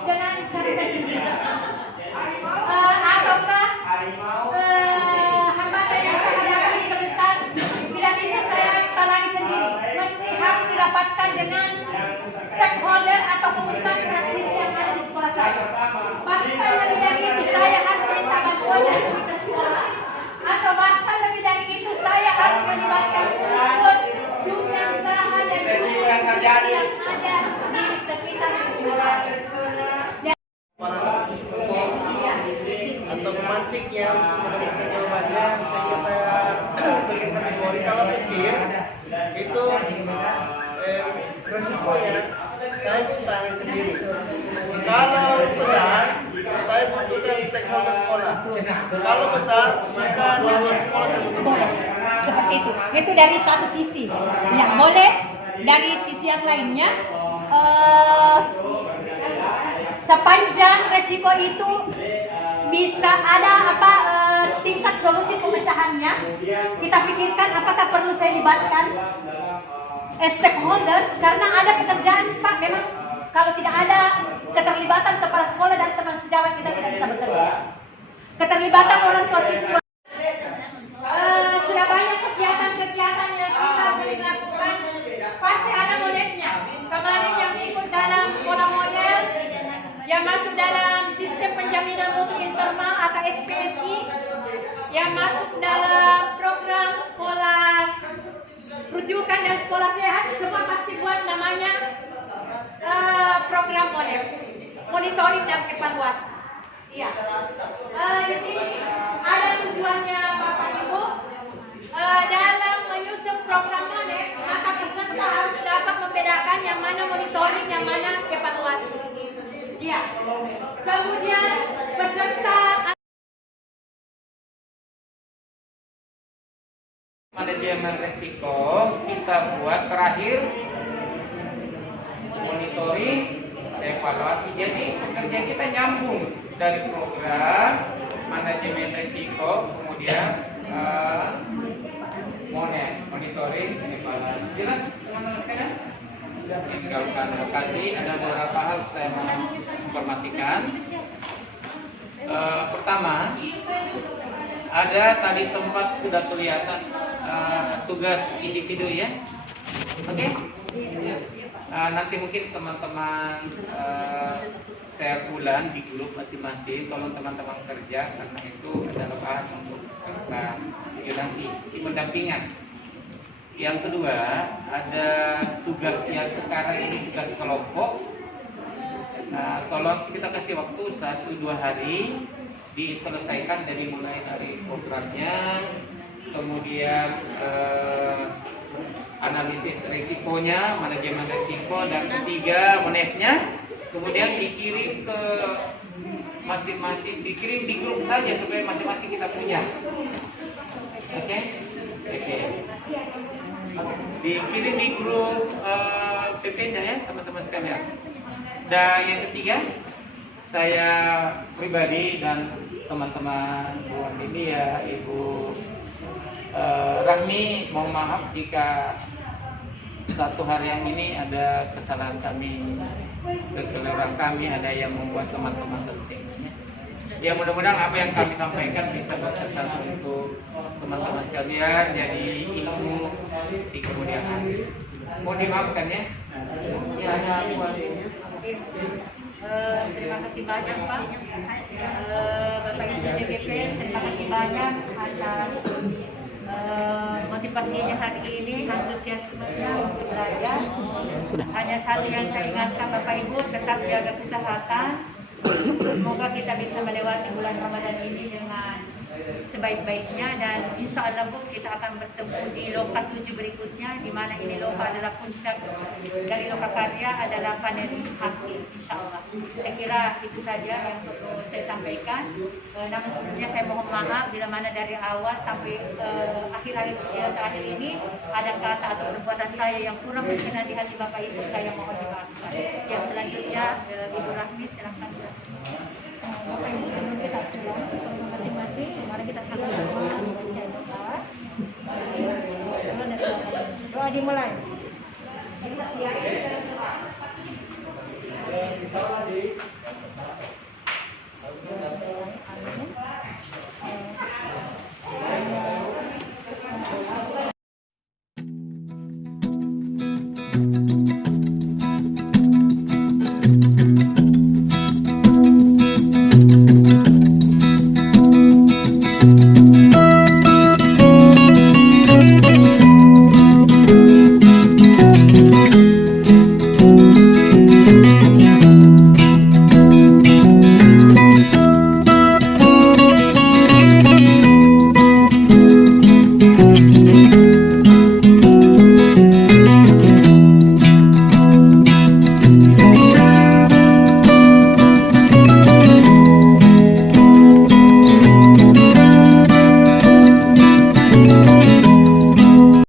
dengan cara saya sendiri. Ataukah hambatan yang saya hadapi sebentar tidak bisa saya tangani sendiri. Mesti harus didapatkan dengan stakeholder atau komunitas praktis yang ada di sekolah saya. Bahkan lebih dari itu saya harus minta bantuan dari komunitas sekolah. Atau bahkan lebih dari itu saya harus melibatkan unsur dunia usaha dan dunia industri yang ada di sekitar lingkungan. Para atau pemantik yang menemukan jawabannya sehingga saya beri kategori kalau kecil itu resikonya saya bisa tangani sendiri. Kalau sedang saya butuhkan stakeholder sekolah. Kalau besar maka luar sekolah saya butuhkan. Seperti itu. Itu dari satu sisi. Ya, boleh dari sisi yang lainnya. Sepanjang resiko itu bisa ada tingkat solusi pemecahannya, kita pikirkan apakah perlu saya libatkan stakeholder karena ada pekerjaan Pak. Memang kalau tidak ada keterlibatan kepala sekolah dan teman sejawat kita tidak bisa bekerja. Keterlibatan orang tua siswa. Sudah banyak kegiatan-kegiatan yang kita sering lakukan. Pasti ada modelnya. Kemarin yang ikut dalam sekolah model, yang masuk dalam sistem penjaminan mutu internal atau SPMI, yang masuk dalam program sekolah rujukan dan sekolah sehat, semua pasti buat namanya program model, monitoring dan evaluasi. Iya. Di sini ada tujuannya Bapak Ibu dalam menyusun program model, maka peserta harus dapat membedakan yang mana monitoring, yang mana evaluasi. Iya. Kemudian peserta manajemen risiko kita buat terakhir monitoring, evaluasi. Jadi pekerja kita nyambung dari program manajemen risiko kemudian monitoring, evaluasi. Jelas teman-teman sekalian? Tinggalkan lokasi. Ada beberapa hal saya mau informasikan. Pertama, ada tadi sempat sudah kelihatan tugas individu ya. Oke? Nanti mungkin teman-teman share ulang di grup masing-masing. Tolong teman-teman kerja karena itu adalah bahan untuk peserta nanti di pendampingan. Yang kedua, ada tugas yang sekarang ini tugas kelompok. Nah, tolong kita kasih waktu 1-2 hari diselesaikan dari mulai dari programnya, kemudian analisis risikonya, manajemen risiko, dan ketiga monefnya, kemudian dikirim ke masing-masing, dikirim di grup saja supaya masing-masing kita punya. Oke? Oke. Dikirim di grup PP-nya ya teman-teman sekalian. Dan yang ketiga, saya pribadi dan teman-teman Bu Andini ya, Ibu Rahmi, mohon maaf jika satu hari yang ini ada kesalahan kami, kekeliruan kami, ada yang membuat teman-teman tersinggung. Ya mudah-mudahan apa yang kami sampaikan bisa berkesan untuk teman-teman sekalian, jadi ilmu di kemudian hari. Mau dimaafkan ya? Terima kasih banyak Pak, Bapak Ibu CGP, terima kasih banyak atas motivasinya hari ini, antusiasmenya untuk belajar. Hanya satu yang saya ingatkan Bapak Ibu, tetap jaga kesehatan. Semoga kita bisa melewati bulan Ramadan ini dengan sebaik-baiknya, dan insya Allah Bu, kita akan bertemu di Loka 7 berikutnya, di mana ini Loka adalah puncak dari Loka Karya, adalah panen hasil insya Allah. Saya kira itu saja yang perlu saya sampaikan. Namun sebelumnya saya mohon maaf bila mana dari awal sampai akhir-akhir terakhir ini ada kata atau perbuatan saya yang kurang berkenan di hati Bapak Ibu, saya mohon dimaafkan. Yang selanjutnya Ibu Rahmi, silakan. Bapak Ibu, sebelum kita pulang masing-masing, mari kita sama-sama baca doa. Doa dari Bapak Ibu. Doa dimulai.